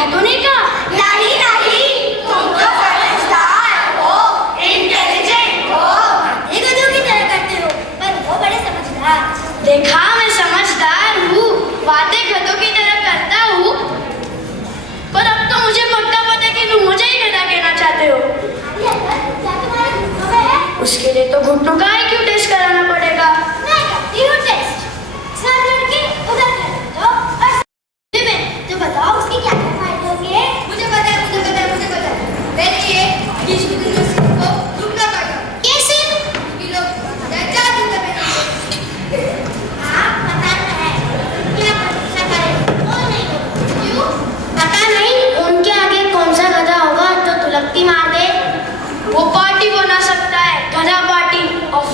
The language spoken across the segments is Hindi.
गधा तो नहीं कहा? नहीं नहीं, तुम तो समझदार हो, इंटेलिजेंट हो। ये गधों की तरह करते हो, पर वो बड़े समझदार। देखा, मैं समझदार हूँ, बातें गधों की तरह करता हूँ, पर अब तो मुझे पक्का पता है कि तुम मुझे ही गधा कहना चाहते हो। अरे अंकल, क्या तुम्हारे घुटनों में है? उसके लिए तो घुटनों का IQ टेस्ट कराना पड़ेगा। मैं करती हूँ टेस्ट। सब लड़के उधर कर दो और में तो बताओ उसके क्या क्या फायदे होंगे? मुझे पता है, मुझे पता है, मुझे पता है। पहले ये कि शुद्ध नसीब को रुकना पड़ेगा। कैसे? कि लोग जा दूंगा मैंने। हाँ, पता है। क्या परीक्षा करें? वो नहीं होगा। क्यों? पता नहीं उनके आगे कौन सा गधा होगा तो तुलकती मार दे। वो पार्टी बना सकता है, गधा पार्टी, और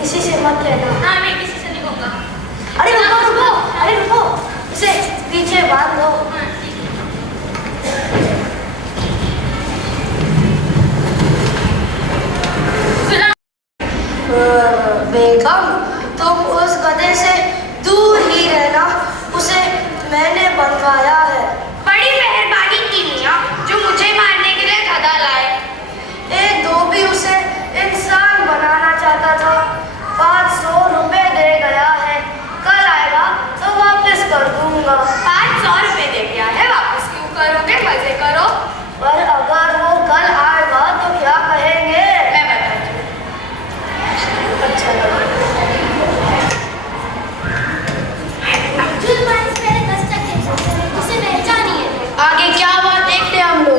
किसी से मत कहना। हाँ, मैं किसी से नहीं कहूँगा। अरे रुको रुको, अरे रुको, इसे पीछे बांध दो। हाँ, ठीक है। बेगम, तुम उस गधे से दूर ही रहना, उसे मैंने बनवाया है। बड़ी मेहरबानी की मियाँ, जो मुझे मारने के लिए गधा लाए। एक धोबी उसे इंसान बनाना चाहता था, 500 रुपए दे गया है, कल आएगा तो वापस कर दूंगा। 500 रुपए दे गया है, वापस क्यों करोगे? मजे करो। पर अगर वो कल आएगा तो क्या कहेंगे? मैं बताती हूँ। अच्छा लगा। उसे पहचानी है। आगे क्या बात देखते हैं हम लोग।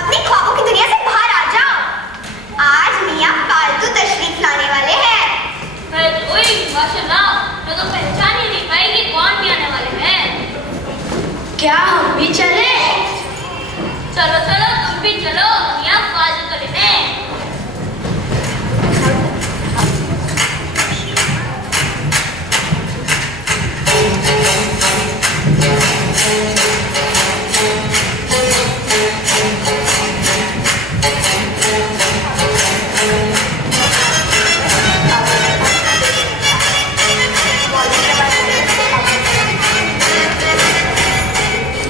अपनी ख्वाबों की दुनिया से बाहर आ जाओ। आज मियाँ फालतू तशरीफ लाने वाले हैं। ओए माशाल्लाह, मैं तो पहचान ही नहीं पाई कि कौन भी आने वाले हैं। क्या हम भी चले? चलो चलो, तुम भी चलो, मियाँ फालतू तो लेने।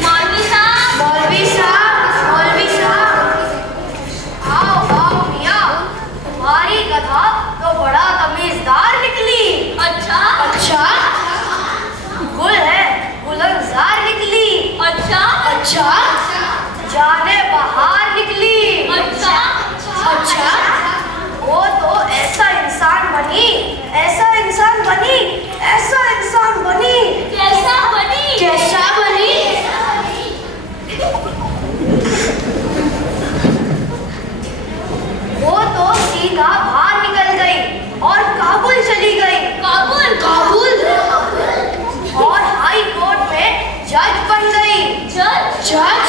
मौलवी साहब, मौलवी साहब, मौलवी साहब। आओ आओ मियाँ, तुम्हारी गधा तो बड़ा तमीजदार निकली। अच्छा अच्छा, गुल है, गुलजार निकली। अच्छा अच्छा, जाने बाहर निकली। अच्छा अच्छा, वो तो ऐसा इंसान बनी, ऐसा इंसान बनी, ऐसा इंसान बनी। कैसा बनी? कैसा बनी? वो तो सीधा बाहर निकल गई और काबुल चली गई। काबुल? काबुल और हाई कोर्ट में जज बन गई। जज? जज?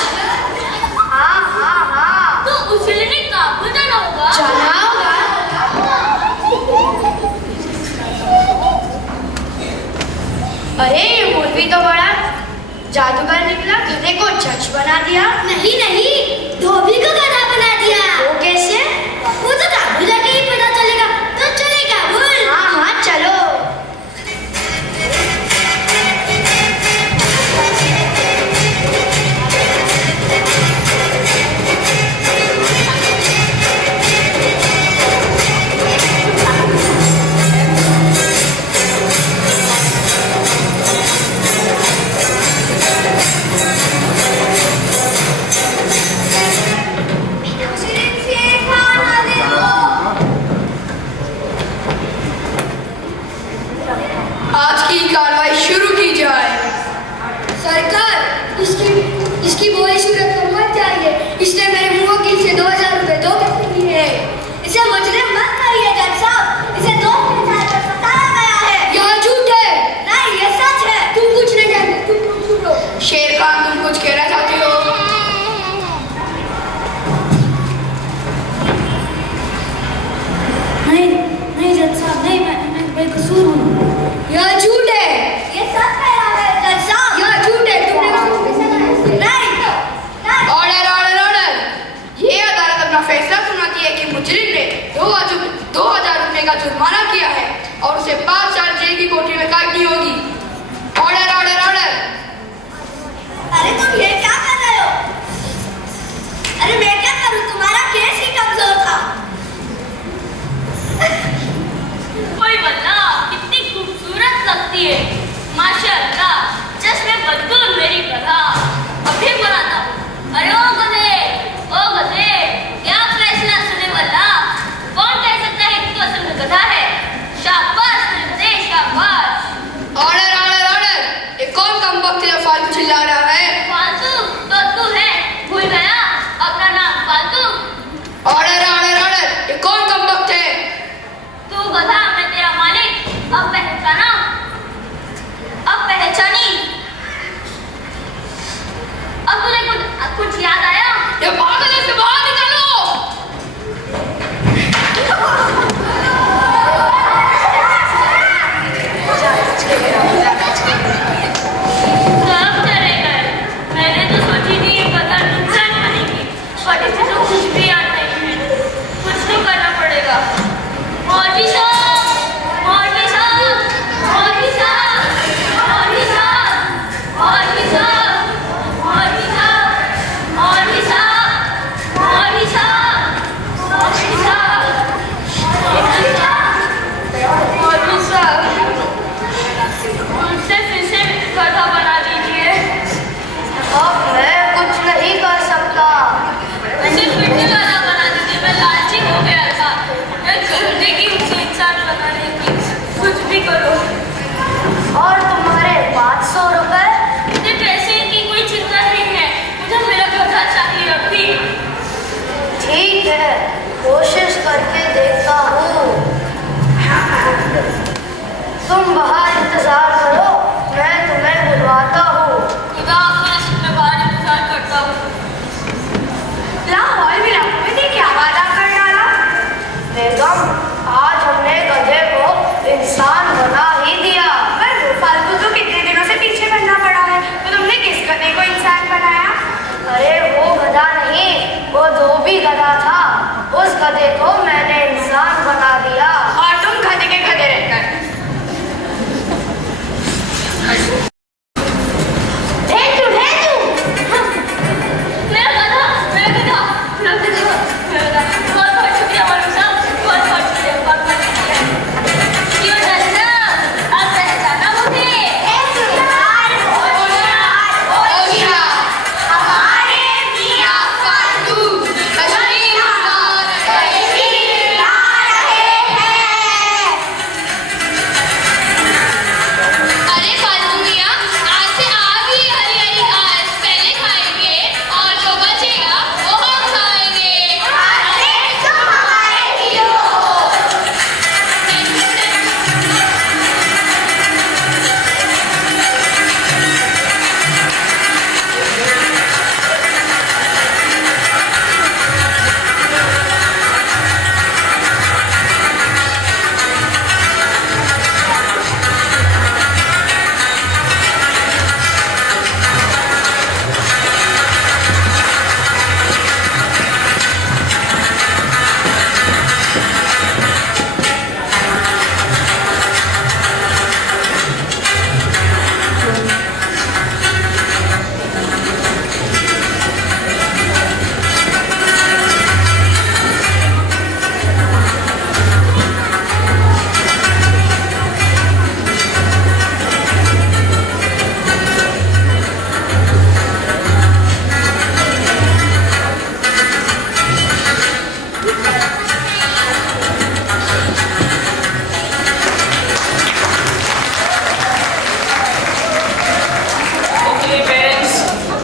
हाँ हाँ हाँ, तो उसे लेने काबुल जाना होगा। जाना होगा। अरे ये मौलवी तो बड़ा जादूगर निकला, गधे को जज बना दिया। नहीं नहीं, धोबी को गधा बना दिया। वो कैसे? वो तो काबुल जाके ही पता चलेगा। तो चले काबुल। हाँ हाँ चलो। आज की कार्रवाई शुरू की जाए। सरकार, इसकी बोली सूरत को मत चाहिए। इसने मेरे मुवक्किल से 2000 रुपए धोखे से लिए हैं। इसे मुजरिम मत कहिए जज साहब। इसे दो पर सताया गया है। यह झूठ है। नहीं, ये सच है। तुम कुछ नहीं जानते, तुम चुप रहो। शेर खान, तुम कुछ कहना चाहती हो? नहीं नहीं जज साहब, नहीं, मैं बेकसूर हूँ। यह झूठ है। ये सच कह रहा है जज साहब। यह झूठ है। तुमने नहीं। Order order order. ये अदालत अपना फैसला सुनाती है कि मुजरिम ने 2000 रुपए का जुर्माना किया है। और उसे 5 साल जेल की कोठरी में काटनी होगी। Order order order. अरे तुम